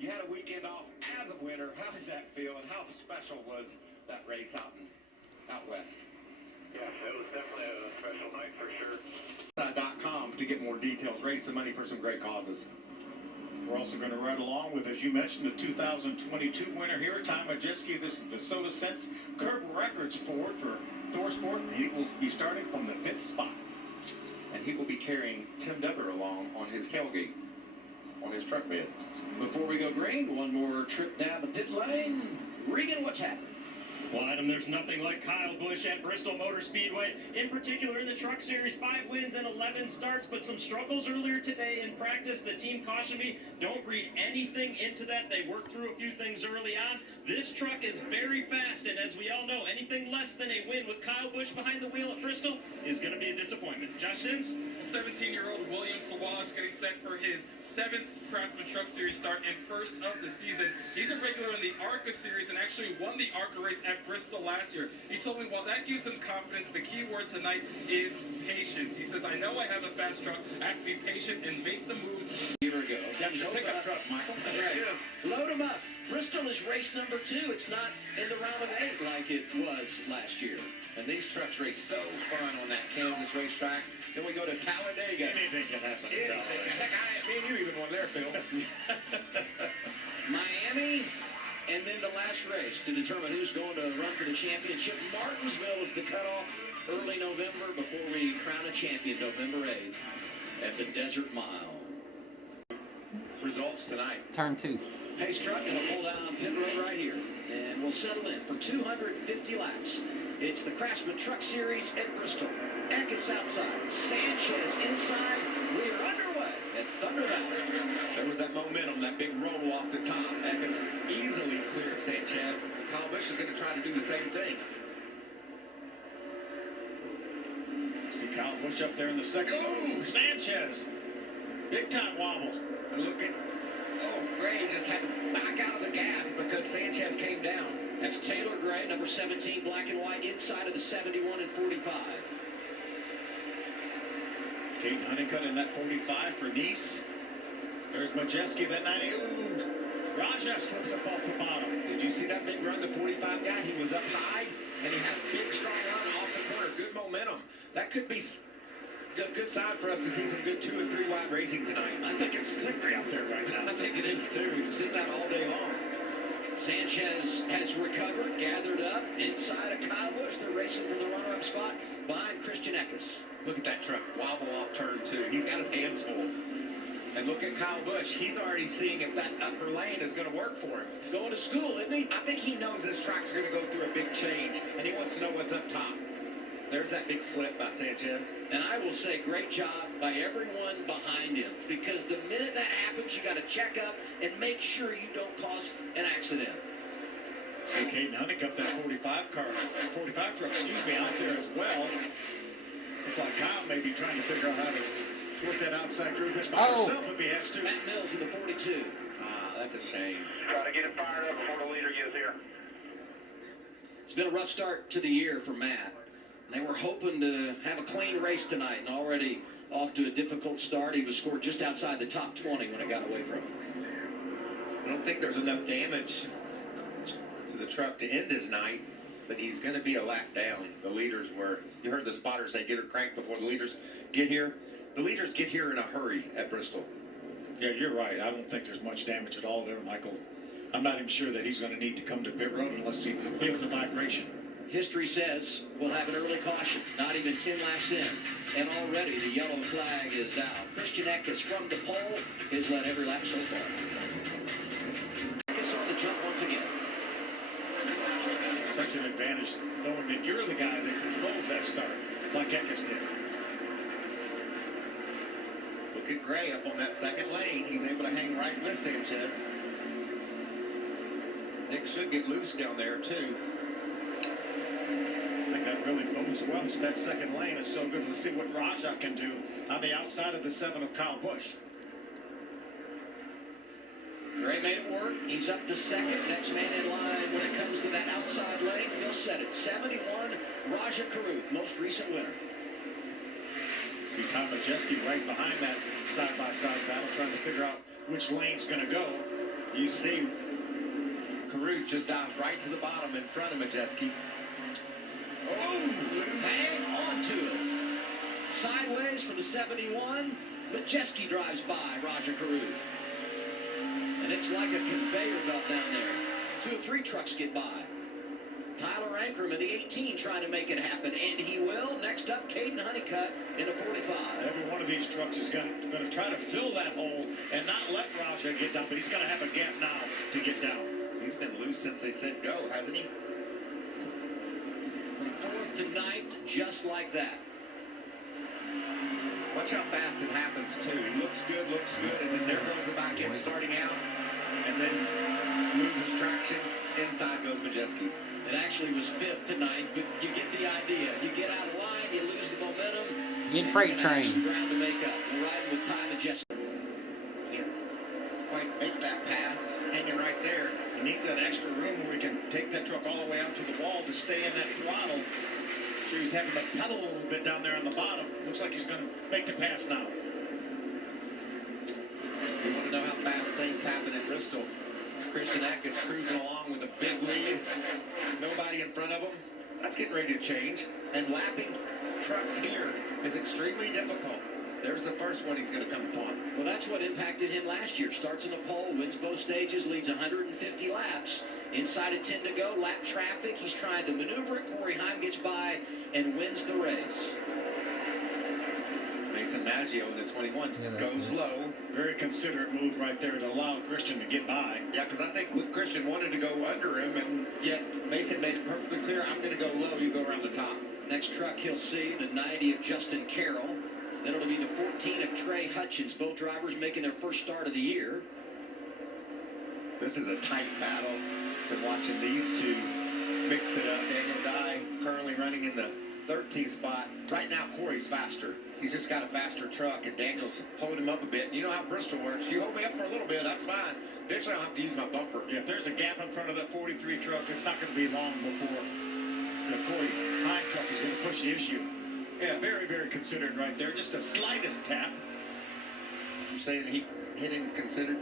You had a weekend off as a winner. How did that feel, and how special was that race out west? Yeah, it was definitely a special night for sure. .com to get more details. Raise some money for some great causes. We're also going to ride along with, as you mentioned, the 2022 winner here at Tom Majeski. This is the Soda Sense Curb Records Ford for ThorSport, and he will be starting from the 5th spot. And he will be carrying Tim Duggar along on his tailgate, on his truck bed. Before we go green, one more trip down the pit lane. Regan, what's happening? Well, Adam, there's nothing like Kyle Busch at Bristol Motor Speedway. In particular, in the Truck Series, 5 wins and 11 starts, but some struggles earlier today in practice. The team cautioned me, don't read anything into that. They worked through a few things early on. This truck is very fast, and as we all know, anything less than a win with Kyle Busch behind the wheel at Bristol is going to be a disappointment. Josh Sims? 17-year-old William Sawash getting set for his 7th Craftsman Truck Series start and first of the season. He's a regular in the ARCA Series and actually won the ARCA race at Bristol last year. He told me while that gives him confidence, the key word tonight is patience. He says, I know I have a fast truck. I have to be patient and make the moves. Here we go. That's your pickup truck, Michael. Right. Load them up. Bristol is race number 2. It's not in the round of 8 like it was last year. And these trucks race so fun on that Kansas racetrack. Then we go to Talladega. Anything can happen. Heck, me and you even won there, Phil. Miami, and then the last race to determine who's going to run for the championship. Martinsville is the cutoff early November before we crown a champion November 8th at the Desert Mile. Results tonight. Turn 2. Pace truck going to pull down pit road right here. And we'll settle in for 250 laps. It's the Craftsman Truck Series at Bristol. Eckes outside. Sanchez inside. We are underway at Thunder Valley. There was that momentum, that big roll off the top. Eckes easily cleared Sanchez. Kyle Busch is going to try to do the same thing. See Kyle Busch up there in the second. Ooh, Sanchez. Big time wobble. And look at, Gray just had to back out of the gas because Sanchez came down. That's Taylor Gray, number 17, black and white, inside of the 71 and 45. Kate Honeycutt in that 45 for Nice. There's Majeski, that 90. Ooh, Raja slips up off the bottom. Did you see that big run, the 45 guy? He was up high, and he had a big, strong run off the corner. Good momentum. That could be a good sign for us to see some good 2 and 3 wide racing tonight. I think it's slippery out there right now. I think it is, too. We've seen that all day long. Sanchez has recovered, gathered up inside of Kyle Busch. They're racing for the runner-up spot behind Christian Eckes. Look at that truck wobble off turn 2. He's got his hands full. And look at Kyle Busch. He's already seeing if that upper lane is going to work for him. Going to school, isn't he? I think he knows this track's going to go through a big change, and he wants to know what's up top. There's that big slip by Sanchez. And I will say great job by everyone behind him, because the minute that happens, you got to check up and make sure you don't cause an accident. See Kate Honeycutt, that 45 truck, out there as well. Looks like Kyle may be trying to figure out how to work that outside groove just by himself if he has to. Matt Mills in the 42. That's a shame. Try to get it fired up before the leader gets here. It's been a rough start to the year for Matt. They were hoping to have a clean race tonight, and already off to a difficult start. He was scored just outside the top 20 when it got away from him. I don't think there's enough damage to the truck to end his night, but he's going to be a lap down. The leaders were, you heard the spotter say, get her cranked before the leaders get here. The leaders get here in a hurry at Bristol. Yeah, you're right. I don't think there's much damage at all there, Michael. I'm not even sure that he's going to need to come to pit road unless he feels a vibration. History says we'll have an early caution, not even 10 laps in, and already the yellow flag is out. Christian Eckes from the pole has led every lap so far. Eckes on the jump once again. Such an advantage knowing that you're the guy that controls that start, like Eckes did. Look at Gray up on that second lane. He's able to hang right with Sanchez. Nick should get loose down there, too. I think that really bodes well. So that second lane is so good to see what Raja can do on the outside of the 7 of Kyle Busch. Gray made it work. He's up to second. Next man in line when it comes to that outside lane. He'll set it. 71, Raja Caruth, most recent winner. See Tom Majeski right behind that side-by-side battle, trying to figure out which lane's going to go. You see, Caruth just dives right to the bottom in front of Majeski. Oh, Hang on to it. Sideways for the 71. Majeski drives by Roger Caruth. And it's like a conveyor belt down there. 2 or 3 trucks get by. Tyler Ankrum in the 18 trying to make it happen, and he will. Next up, Caden Honeycutt in the 45. Every one of these trucks is going to try to fill that hole and not let Raja get down, but he's going to have a gap now to get down. he's been loose since they said go, hasn't he? From 4th to 9th, just like that. Watch how fast it happens, too. He looks good, and then there goes the back end starting out, and then loses traction. Inside goes Majeski. It actually was 5th to 9th, but you get the idea. You get out of line, you lose the momentum. Get freight and have some train. ground to make up. We're riding with Ty Majeski. Can't quite make that pass, hanging right there. He needs that extra room where he can take that truck all the way out to the wall to stay in that throttle. So he's having to pedal a little bit down there on the bottom. Looks like he's going to make the pass now. You want to know how fast things happen at Bristol? Christian Atkins cruising along with a big lead. Nobody in front of him. That's getting ready to change. And lapping trucks here is extremely difficult. There's the first one he's going to come upon. Well, that's what impacted him last year. Starts in the pole, wins both stages, leads 150 laps. Inside of 10 to go, lap traffic. He's trying to maneuver it. Corey Heim gets by and wins the race. Mason Maggio in the 21 goes low. Very considerate move right there to allow Christian to get by. Yeah, because I think Christian wanted to go under him, and yet Mason made it perfectly clear, I'm going to go low, you go around the top. Next truck he'll see, the 90 of Justin Carroll. Then it'll be the 14 of Trey Hutchins. Both drivers making their first start of the year. This is a tight battle. Been watching these two mix it up. Daniel Dye currently running in the 13th spot. Right now, Corey's faster. He's just got a faster truck, and Daniel's holding him up a bit. You know how Bristol works. You hold me up for a little bit, that's fine. Eventually, I'll have to use my bumper. Yeah, if there's a gap in front of that 43 truck, it's not going to be long before the Corey Heim truck is going to push the issue. Yeah, very, very considered right there. Just the slightest tap. You're saying he hit him considered?